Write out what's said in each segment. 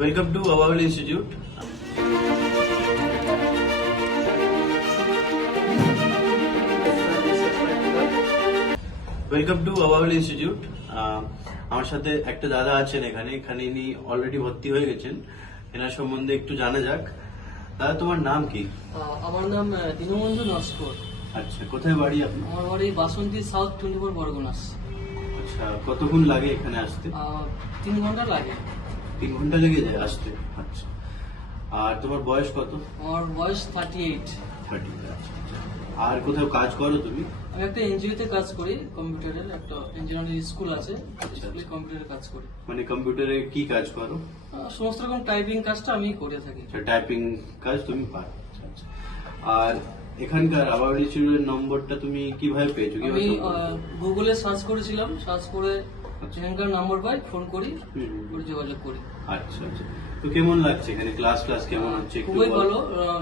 Welcome to Ababil Institute. Welcome to আবাবিল institute. আমার সাথে একটা দাদা আছেন এখানে ইনি অলরেডি ভর্তি হয়ে গেছেন। এনার সম্বন্ধে একটু জানা যাক। দাদা, তোমার নাম কি? আমার নাম দীনবন্ধু নস্কর। আচ্ছা, কোথায় বাড়ি আপনার? আমার বাড়ি বাসন্তী সাউথ 24 বরগুনাস। আচ্ছা, কতক্ষণ লাগে এখানে আসতে? 3 ঘন্টা লাগে। 3 ঘন্টা লেগে যায় আসতে? আচ্ছা। আর তোমার বয়স কত? আমার বয়স 38। 30। আচ্ছা। আর কোথাও কাজ করো তুমি? আমি একটা এনজিওতে কাজ করি, কম্পিউটারের একটা ইঞ্জিনিয়ারিং স্কুল আছে, আচ্ছা। স্কুলে কম্পিউটারে কাজ করি। মানে কম্পিউটারে কি কাজ করো? সমস্ত রকম টাইপিং কাজটা আমি করে থাকি। টাইপিং কাজ তুমি পারো? আচ্ছা আচ্ছা। আর এখানকার আবাবিল ইনস্টিটিউটের নম্বরটা তুমি কিভাবে পেয়েছো? আমি গুগলে সার্চ করেছিলাম, সার্চ করে এখানকার নাম্বার পাই, ফোন করি, যোগাযোগ করি। আচ্ছা আচ্ছা। তো কেমন লাগছে এখানে? ক্লাস কেমন হচ্ছে? খুবই ভালো,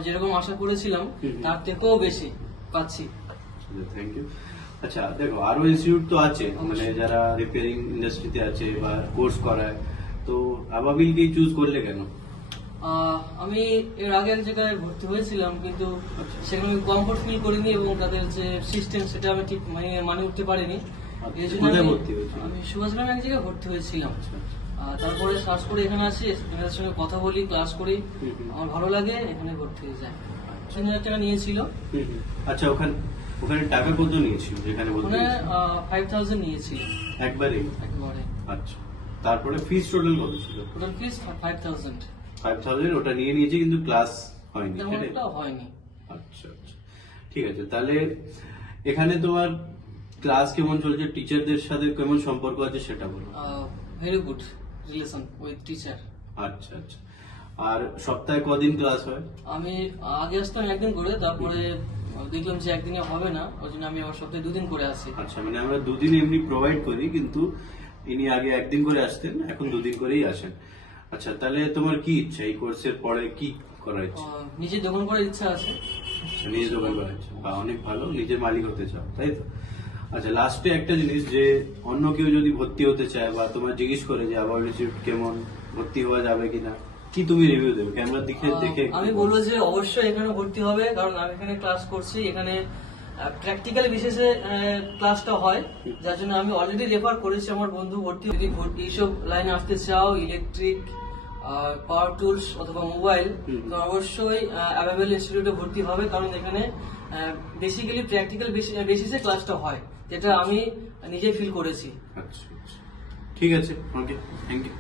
যেরকম আশা করেছিলাম তার থেকেও বেশি পাচ্ছি। Thank you. আচ্ছা, দেখো আরো ইনস্টিটিউট তো আছে, মানে যারা রিপেয়ারিং ইন্ডাস্ট্রিতে আছে বা কোর্স করায়, তো আবাবিলকেই চুজ করলে কেন? আমি এর আগে এক জায়গায় ভর্তি হয়েছিলাম, কিন্তু সেখানে আমি কমফোর্ট ফিল করিনি এবং তাদের যে সিস্টেম সেটা আমি ঠিক মানে উঠতে পারিনি। এই জন্য আমি সুভাষগ্রামে এক জায়গায় ভর্তি হয়েছিলাম। তারপরে সার্চ করে এখানে আসি, এদের সঙ্গে কথা বলি, ক্লাস করি, আমার ভালো লাগে, এখানে ভর্তি হয়ে যায়। 3,000 টাকা নিয়েছিল। আচ্ছা, ওখানে টাকা কত নিয়েছিল যেখানে ভর্তি? ওখানে 5,000 নিয়েছিল একবারে? আচ্ছা। তারপরে ফিস টোটাল কত ছিল? টোটাল ফিস 5,000। 5,000 ওটা নিয়ে নিয়েছে, কিন্তু ক্লাস হয়নি? হয়নি। আচ্ছা আচ্ছা, ঠিক আছে। তাহলে এখানে তোমার ক্লাস কেমন চলছে, টিচারদের সাথে কেমন সম্পর্ক আছে সেটা বলো। Very good relation with teacher. আচ্ছা আচ্ছা। আর সপ্তাহে কদিন ক্লাস হয়? আমি আগে আসতাম একদিন করে, তারপরে দেখলাম যে একদিনে হবে না, ওই জন্য আমি আমার সপ্তাহে 2 দিন করে আসি। আচ্ছা, মানে আমরা 2 দিন এমনি প্রোভাইড করি, কিন্তু ইনি আগে একদিন করে আসতেন, এখন 2 দিন করেই আসেন। আচ্ছা, তাহলে তোমার কি ইচ্ছা এই কোর্সের পরে কি করার ইচ্ছা? নিজের দোকান করার ইচ্ছা আছে। আচ্ছা, নিজের দোকান করার ইচ্ছা, অনেক ভালো, নিজের মালিক হতে চাও, তাই তো? আচ্ছা, লাস্টে একটা জিনিস, যে অন্য কেউ যদি ভর্তি হতে চায় বা তোমার জিজ্ঞেস করে যে আবাবিল ইনস্টিটিউট কেমন, ভর্তি হওয়া যাবে কিনা, কি তুমি রিভিউ দেবে ক্যামেরার দিকে দেখে? আমি বলবো যে অবশ্যই এখানে ভর্তি হবে, কারণ আমি এখানে ক্লাস করছি, এখানে প্র্যাকটিক্যাল বিশেষে ক্লাসটা হয়, যার জন্য আমি অলরেডি রেফার করেছি আমার বন্ধু ভর্তি। যদি এইসব লাইনে আসতে চাও, ইলেকট্রিক, পাওয়ার টুলস অথবা মোবাইল, তো অবশ্যই আবাবিল ইনস্টিটিউটে ভর্তি হবে, কারণ এখানে বেসিক্যালি প্র্যাকটিক্যাল বেসিসে ক্লাসটা হয়, যেটা আমি নিজে ফিল করেছি। আচ্ছা, ঠিক আছে, ওকে, থ্যাংক ইউ।